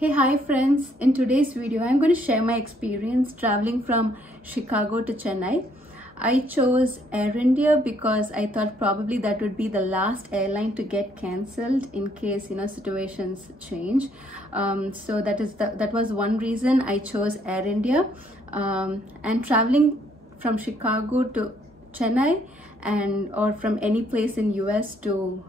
Hey, hi friends. In today's video, I'm going to share my experience traveling from Chicago to Chennai. I chose Air India because I thought probably that would be the last airline to get cancelled in case, situations change. So that was one reason I chose Air India. And traveling from Chicago to Chennai or from any place in US to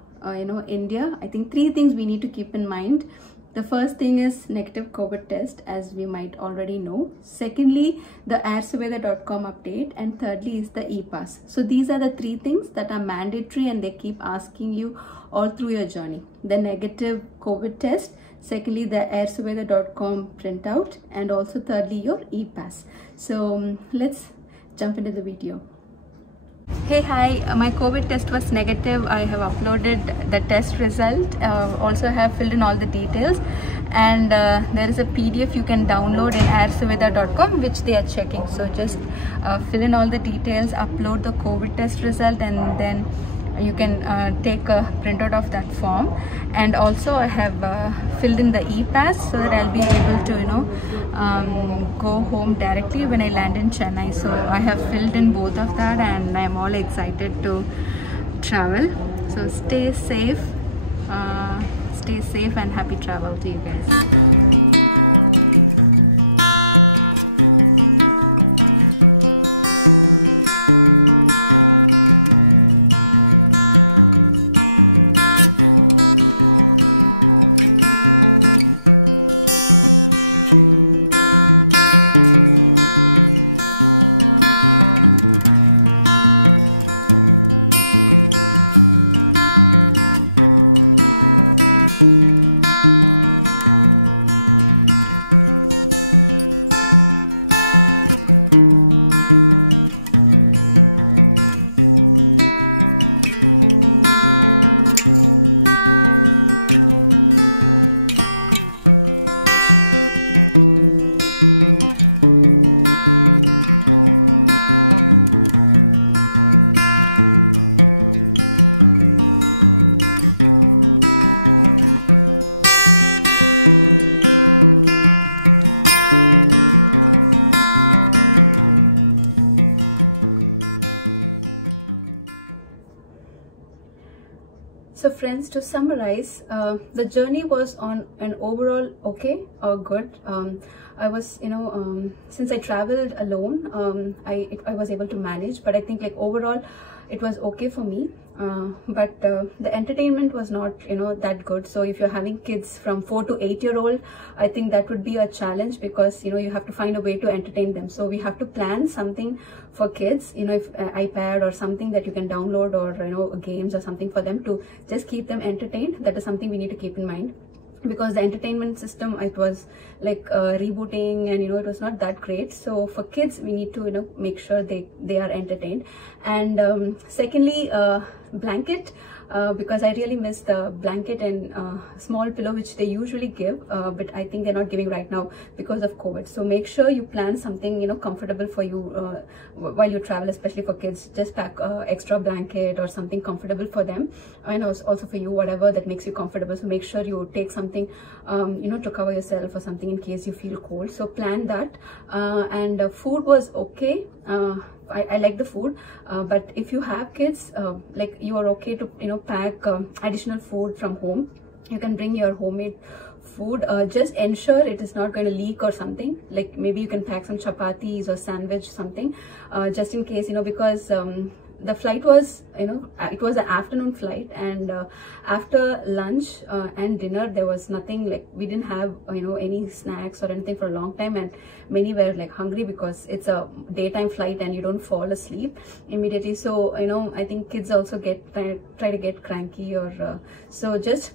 India, I think three things we need to keep in mind. The first thing is negative COVID test, as we might already know. Secondly, the airsurveyor.com update. And thirdly is the e-pass. So these are the three things that are mandatory and they keep asking you all through your journey. The negative COVID test, secondly, the airsurveyor.com printout, and also thirdly, your e-pass. So let's jump into the video. Hey, hi, my COVID test was negative. I have uploaded the test result. Also have filled in all the details, and there is a PDF you can download in airsurveyor.com which they are checking. So just fill in all the details, upload the COVID test result, and then you can take a printout of that form. And also I have filled in the e-pass so that I'll be able to go home directly when I land in Chennai. So I have filled in both of that and I'm all excited to travel. So stay safe and happy travel to you guys. So friends, to summarize, the journey was on an overall okay or good. I was, since I traveled alone, I was able to manage, but I think like overall it was okay for me. But the entertainment was not, that good. So if you're having kids from 4 to 8-year-old, I think that would be a challenge because, you have to find a way to entertain them. So we have to plan something for kids, if iPad or something that you can download, or, games or something for them to just keep them entertained. That is something we need to keep in mind. Because the entertainment system, it was like rebooting, and it was not that great. So for kids, we need to make sure they are entertained. And secondly, blanket, because I really miss the blanket and small pillow which they usually give, but I think they're not giving right now because of COVID. So make sure you plan something comfortable for you while you travel, especially for kids. Just pack extra blanket or something comfortable for them, and also for you, whatever that makes you comfortable. So make sure you take something to cover yourself or something in case you feel cold. So plan that. And food was okay. I like the food, but if you have kids, like you are okay to pack additional food from home. You can bring your homemade food. Just ensure it is not going to leak or something. Like maybe you can pack some chapatis or sandwich something, just in case, because the flight was, it was an afternoon flight, and after lunch and dinner, there was nothing, like we didn't have, any snacks or anything for a long time, and many were like hungry because it's a daytime flight and you don't fall asleep immediately. So, I think kids also try to get cranky, or so just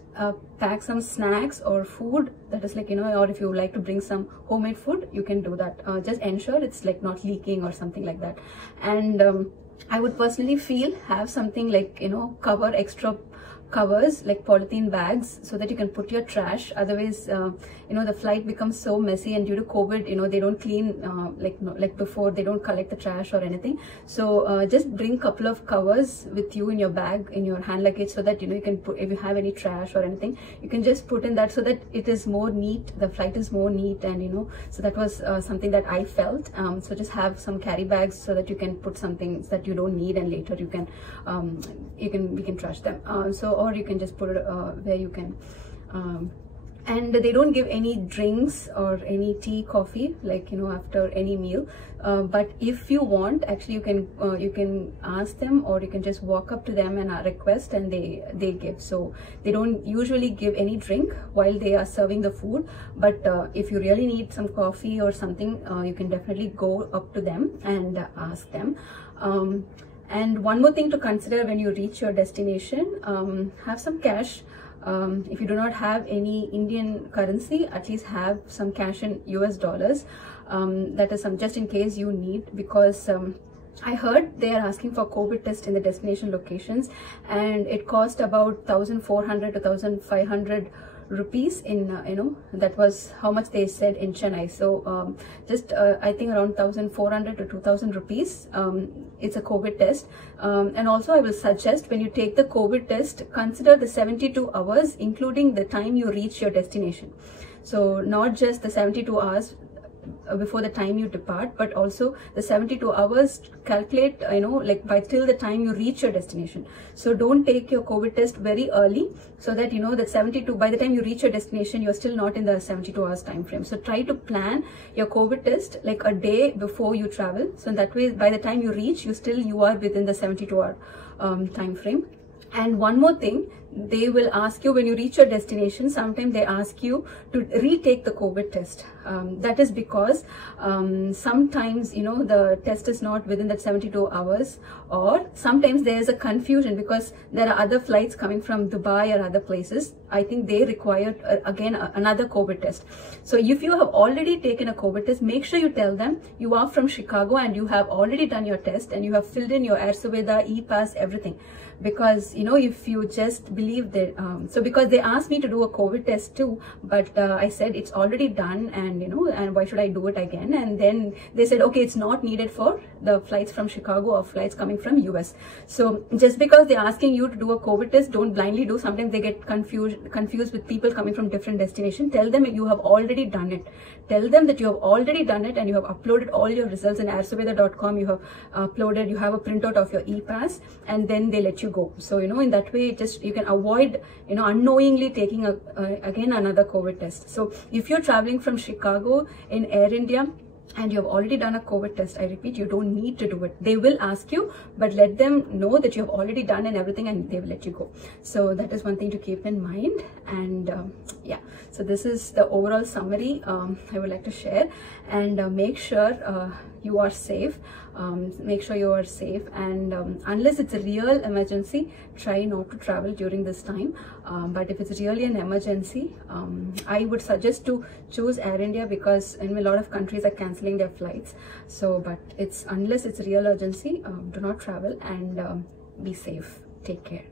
pack some snacks or food that is like, or if you like to bring some homemade food, you can do that. Just ensure it's like not leaking or something like that. And I would personally have something like, cover extra covers, like polythene bags, so that you can put your trash. Otherwise, the flight becomes so messy, and due to COVID, they don't clean like before. They don't collect the trash or anything. So just bring couple of covers with you in your bag, in your hand luggage, so that you can put, if you have any trash or anything, you can just put in that, so that it is more neat. The flight is more neat, and so that was something that I felt. So just have some carry bags so that you can put some things that you don't need, and later we can trash them. Or you can just put it where you can. And they don't give any drinks or any tea, coffee, like after any meal. But if you want, actually you can ask them, or you can just walk up to them and request, and they give. So they don't usually give any drink while they are serving the food. But if you really need some coffee or something, you can definitely go up to them and ask them. And one more thing to consider when you reach your destination: have some cash. If you do not have any Indian currency, at least have some cash in US dollars. That is just in case you need, because I heard they are asking for COVID test in the destination locations, and it cost about 1,400 to 1,500 rupees in that was how much they said in Chennai. So just I think around 1,400 to 2,000 rupees. It's a COVID test. And also I will suggest, when you take the COVID test, consider the 72 hours including the time you reach your destination. So not just the 72 hours before the time you depart, but also the 72 hours calculate, like by till the time you reach your destination. So don't take your COVID test very early, so that that 72, by the time you reach your destination, you're still not in the 72 hours time frame. So try to plan your COVID test like a day before you travel, so in that way by the time you reach, you are within the 72-hour time frame. And one more thing, they will ask you when you reach your destination, sometimes they ask you to retake the COVID test. That is because sometimes the test is not within that 72 hours, or sometimes there is a confusion because there are other flights coming from Dubai or other places. I think they require again another COVID test. So if you have already taken a COVID test, make sure you tell them you are from Chicago and you have already done your test and you have filled in your Air Suvida, e-pass, everything. Because if you just believe that, so because they asked me to do a COVID test too, but I said it's already done, and and why should I do it again? And then they said, okay, it's not needed for the flights from Chicago or flights coming from US. So just because they're asking you to do a COVID test, don't blindly do. Sometimes they get confused with people coming from different destinations. Tell them you have already done it. Tell them that you have already done it and you have uploaded all your results in airsuvida.com. You have uploaded, you have a printout of your e-pass, and then they let you go. So in that way, just you can avoid unknowingly taking again another COVID test. So if you're traveling from Chicago in Air India and you have already done a COVID test, I repeat, you don't need to do it. They will ask you, but let them know that you have already done and everything, and they will let you go. So that is one thing to keep in mind. And yeah, so this is the overall summary I would like to share. And make sure you are safe. Make sure you are safe, and unless it's a real emergency, try not to travel during this time. But if it's really an emergency, I would suggest to choose Air India, because in a lot of countries are cancelling their flights. So but unless it's a real urgency, do not travel, and be safe. Take care.